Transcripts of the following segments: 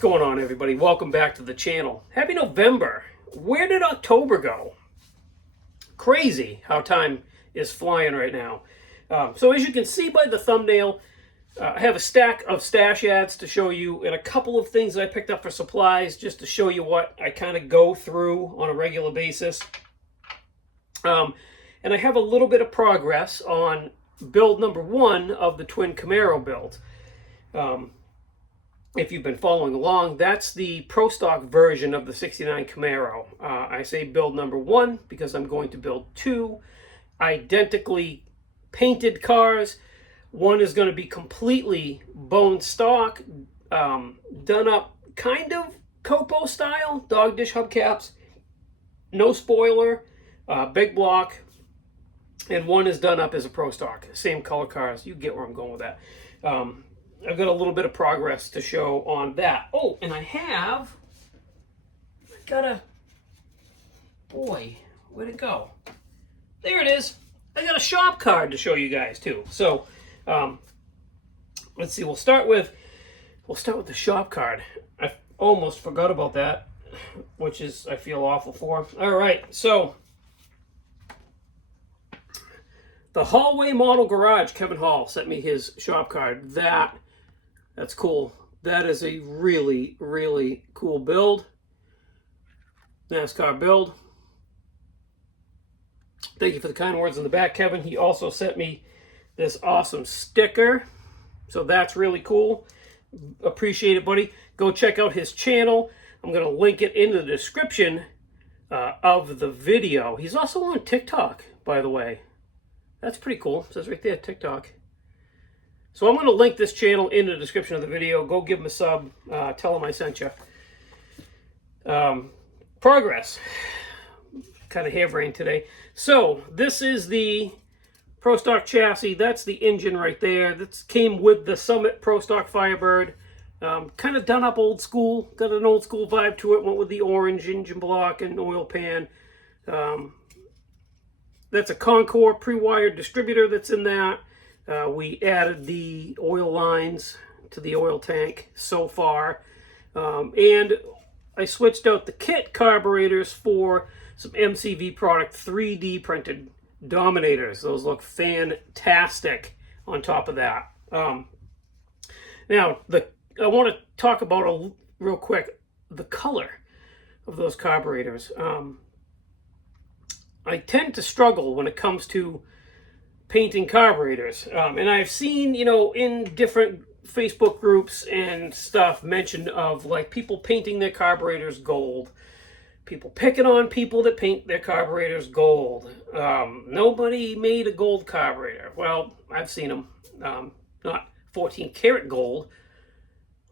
What's going on, everybody? Welcome back to the channel. Happy November. Where did October go? Crazy how time is flying right now. So as you can see by the thumbnail, I have a stack of stash ads to show you and a couple of things that I picked up for supplies just to show you what I kind of go through on a regular basis. And I have a little bit of progress on build number 1 of the twin Camaro build. If you've been following along, that's the Pro Stock version of the 69 Camaro. I say build number 1 because I'm going to build 2 identically painted cars. One is going to be completely bone stock, done up kind of Copo style, dog dish hubcaps, no spoiler, big block, and one is done up as a Pro Stock, same color cars. You get where I'm going with that. I've got a little bit of progress to show on that. Oh, and I got a, boy, where'd it go? There it is. I got a shop card to show you guys too. So, let's see. We'll start with the shop card. I almost forgot about that, which is I feel awful for. All right, so the Hallway Model Garage, Kevin Hall sent me his shop card. That's cool. That is a really, really cool build. NASCAR build. Thank you for the kind words on the back, Kevin. He also sent me this awesome sticker. So that's really cool. Appreciate it, buddy. Go check out his channel. I'm going to link it in the description of the video. He's also on TikTok, by the way. That's pretty cool. It says right there, TikTok. So I'm going to link this channel in the description of the video. Go give him a sub. Tell him I sent you. Progress. Kind of harebrained today. So this is the Pro Stock chassis. That's the engine right there. That came with the Summit Pro Stock Firebird. Kind of done up old school. Got an old school vibe to it. Went with the orange engine block and oil pan. That's a Concord pre-wired distributor that's in that. We added the oil lines to the oil tank so far. And I switched out the kit carburetors for some MCV product 3D printed Dominators. Those look fantastic on top of that. Now, I want to talk about real quick the color of those carburetors. I tend to struggle when it comes to painting carburetors. And I've seen, in different Facebook groups and stuff mention of like people painting their carburetors gold. People picking on people that paint their carburetors gold. Nobody made a gold carburetor. Well, I've seen them. Not 14 karat gold.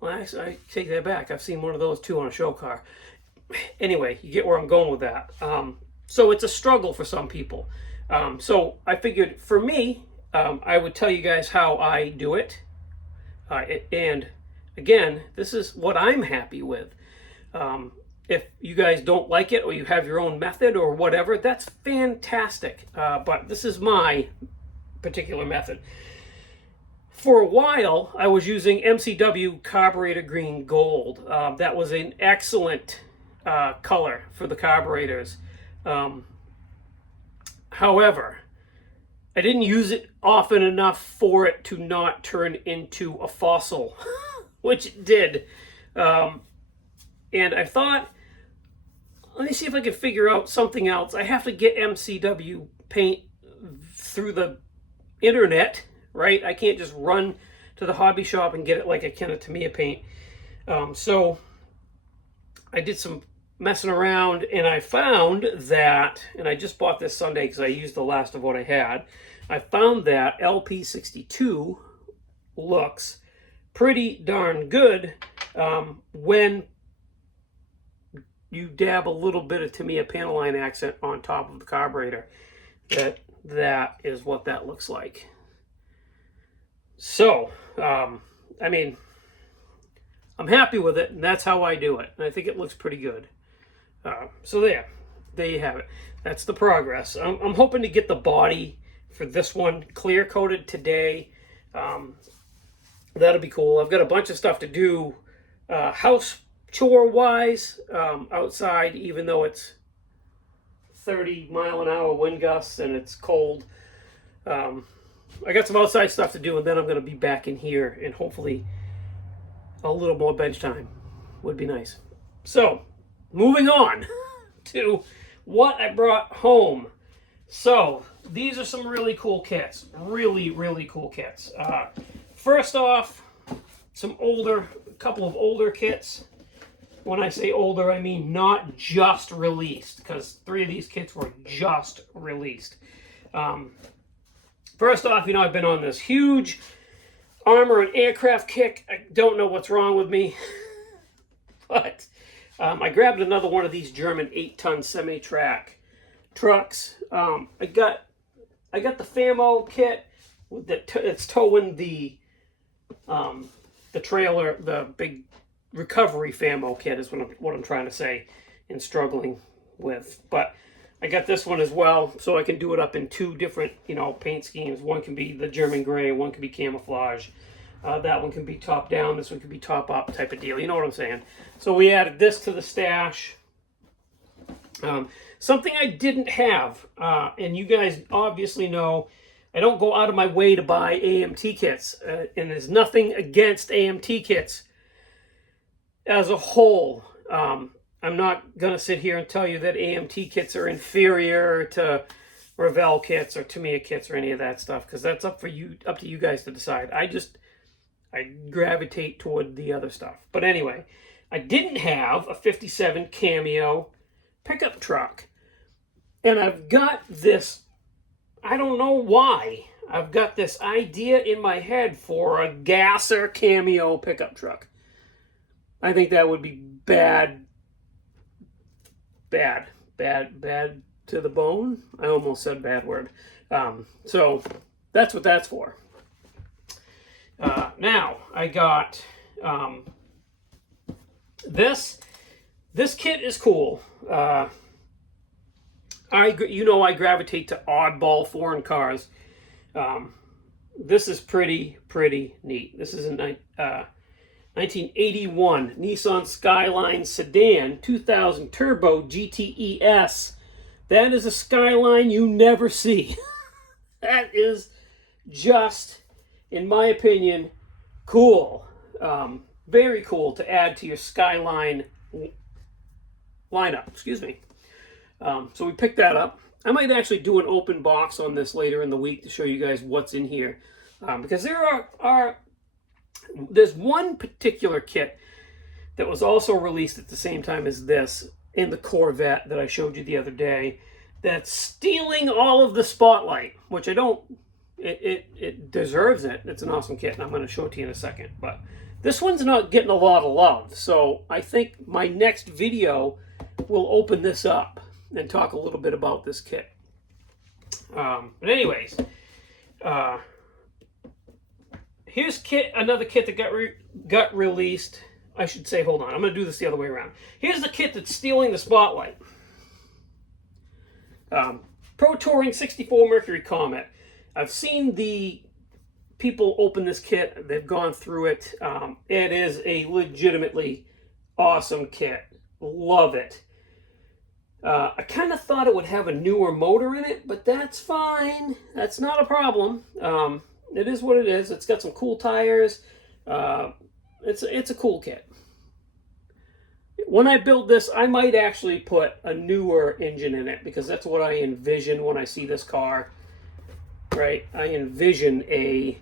Well, I take that back. I've seen one of those too on a show car. Anyway, you get where I'm going with that. So it's a struggle for some people. So I figured for me, I would tell you guys how I do it. And again, this is what I'm happy with. If you guys don't like it or you have your own method or whatever, that's fantastic. But this is my particular method. For a while, I was using MCW Carburetor Green Gold. That was an excellent color for the carburetors. However, I didn't use it often enough for it to not turn into a fossil, which it did. And I thought, let me see if I can figure out something else. I have to get MCW paint through the internet, right? I can't just run to the hobby shop and get it like I can a Tamiya paint. So I did some messing around and I found that, and I just bought this Sunday because I used the last of what I had. I found that LP62 looks pretty darn good when you dab a little bit of Tamiya panel line accent on top of the carburetor. That is what that looks like. So, I mean, I'm happy with it, and that's how I do it. And I think it looks pretty good. So there you have it. That's the progress. I'm hoping to get the body for this one clear coated today. That'll be cool. I've got a bunch of stuff to do House chore wise, outside, even though it's 30-mile-an-hour wind gusts and it's cold, I got some outside stuff to do, and then I'm going to be back in here, and hopefully a little more bench time would be nice. So, moving on to what I brought home. So, these are some really cool kits. Really, really cool kits. First off, a couple of older kits. When I say older, I mean not just released, because 3 of these kits were just released. First off, I've been on this huge armor and aircraft kick. I don't know what's wrong with me, but I grabbed another one of these German 8-ton semi-track trucks. I got the Famo kit it's towing the trailer, the big recovery Famo kit is what I'm trying to say and struggling with. But I got this one as well, so I can do it up in 2 different, paint schemes. One can be the German gray, one can be camouflage. That one can be top down, this one can be top up type of deal. You know what I'm saying? So we added this to the stash. Something I didn't have, and you guys obviously know, I don't go out of my way to buy AMT kits, and there's nothing against AMT kits as a whole. I'm not going to sit here and tell you that AMT kits are inferior to Revell kits or Tamiya kits or any of that stuff, because that's up to you guys to decide. I gravitate toward the other stuff. But anyway, I didn't have a 57 Cameo pickup truck. And I've got this, I don't know why, I've got this idea in my head for a gasser Cameo pickup truck. I think that would be bad to the bone. I almost said bad word. So that's what that's for. Now I got this kit is cool. I gravitate to oddball foreign cars. This is pretty neat. This is a 1981 Nissan Skyline sedan, 2000 turbo GTES. That is a Skyline you never see. That is just, in my opinion, cool. Very cool to add to your Skyline lineup. Excuse me. So we picked that up. I might actually do an open box on this later in the week to show you guys what's in here. Because there's one particular kit that was also released at the same time as this in the Corvette that I showed you the other day that's stealing all of the spotlight, which I don't, it deserves it. It's an awesome kit, and I'm going to show it to you in a second. But this one's not getting a lot of love, so I think my next video will open this up and talk a little bit about this kit. But anyways, here's another kit that got released. I should say, hold on, I'm going to do this the other way around. Here's the kit that's stealing the spotlight. Pro Touring 64 Mercury Comet. I've seen the people open this kit. They've gone through it. It is a legitimately awesome kit. Love it. I kind of thought it would have a newer motor in it, but that's fine. That's not a problem. It is what it is. It's got some cool tires. It's a cool kit. When I build this, I might actually put a newer engine in it, because that's what I envision when I see this car. Right? I envision a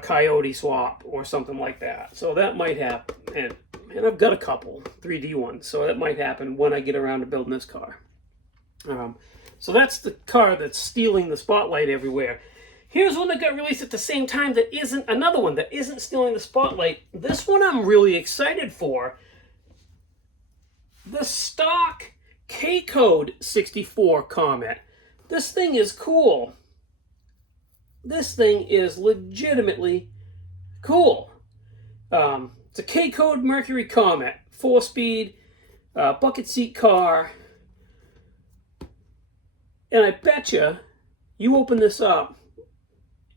Coyote swap or something like that. So that might happen. And I've got a couple 3D ones, so that might happen when I get around to building this car. So that's the car that's stealing the spotlight everywhere. Here's one that got released at the same time that isn't, another one that isn't stealing the spotlight. This one I'm really excited for. The stock K-Code 64 Comet. This thing is cool. This thing is legitimately cool. It's a K-Code Mercury Comet, 4-speed, bucket seat car. And I betcha, you open this up,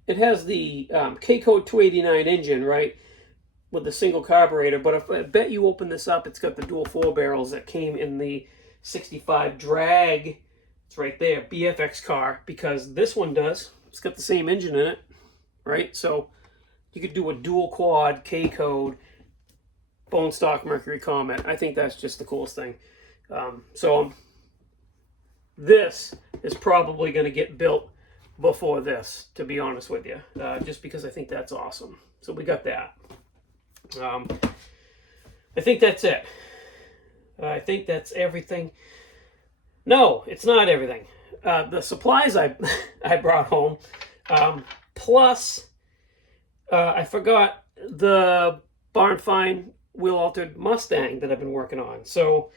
it has the K-Code 289 engine, right? with the single carburetor, but if I bet you open this up, it's got the dual 4 barrels that came in the 65 drag. It's right there, BFX car, because this one does. It's got the same engine in it, right? So you could do a dual quad K-code bone stock Mercury Comet. I think that's just the coolest thing. This is probably going to get built before this, to be honest with you, just because I think that's awesome. So we got that. I think that's it. I think that's everything. No, it's not everything. The supplies I brought home, plus I forgot the Barn Find wheel altered Mustang that I've been working on. So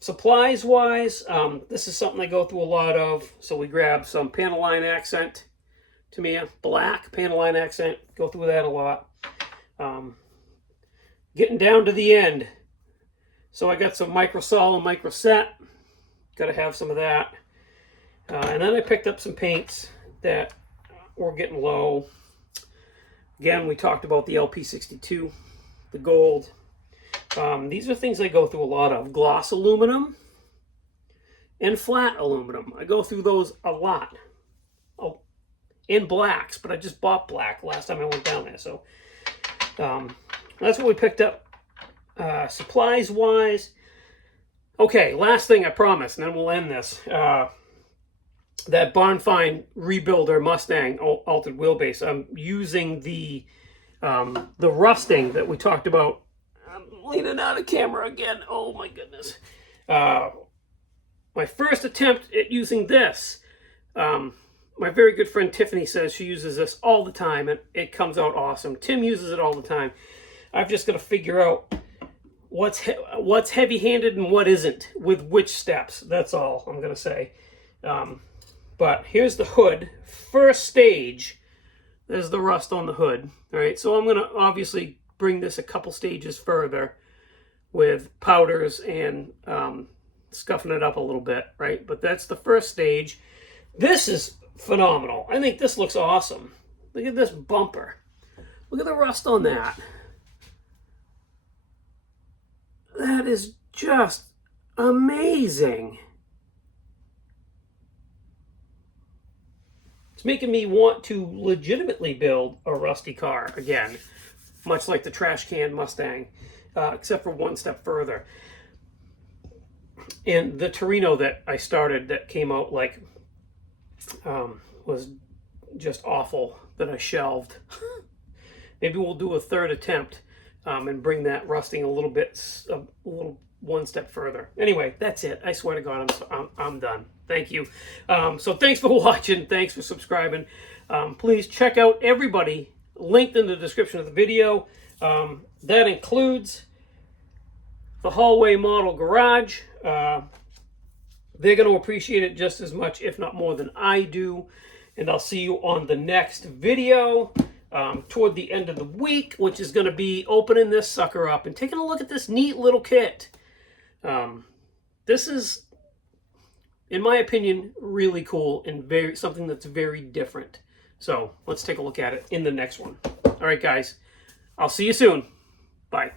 supplies wise, this is something I go through a lot of. So we grab some Panaline accent, Tamiya black Panaline accent, go through that a lot. Getting down to the end, so I got some microsol and microset. Got to have some of that. And then I picked up some paints that were getting low. Again, we talked about the LP62, the gold. These are things I go through a lot of. Gloss aluminum and flat aluminum. I go through those a lot. Oh, and blacks, but I just bought black last time I went down there. So that's what we picked up supplies-wise. Okay, last thing I promise, and then we'll end this. That Barn Find Rebuilder Mustang altered wheelbase. I'm using the rusting that we talked about. I'm leaning out of camera again. Oh my goodness. My first attempt at using this. My very good friend Tiffany says she uses this all the time, and it comes out awesome. Tim uses it all the time. I've just got to figure out what's heavy-handed and what isn't with which steps. That's all I'm going to say. But here's the hood. First stage, there's the rust on the hood. All right, so I'm going to obviously bring this a couple stages further with powders and scuffing it up a little bit, right? But that's the first stage. This is phenomenal. I think this looks awesome. Look at this bumper. Look at the rust on that. That is just amazing. It's making me want to legitimately build a rusty car again, much like the trash can Mustang, except for one step further. And the Torino that I started that came out like was just awful that I shelved. Maybe we'll do a third attempt and bring that rusting a little one step further. Anyway, that's it. I swear to God, I'm done. Thank you. So thanks for watching. Thanks for subscribing. Please check out everybody linked in the description of the video. That includes the Hallway Model Garage. They're going to appreciate it just as much, if not more than I do. And I'll see you on the next video toward the end of the week, which is going to be opening this sucker up and taking a look at this neat little kit. This is, in my opinion, really cool and something that's very different. So let's take a look at it in the next one. All right, guys. I'll see you soon. Bye.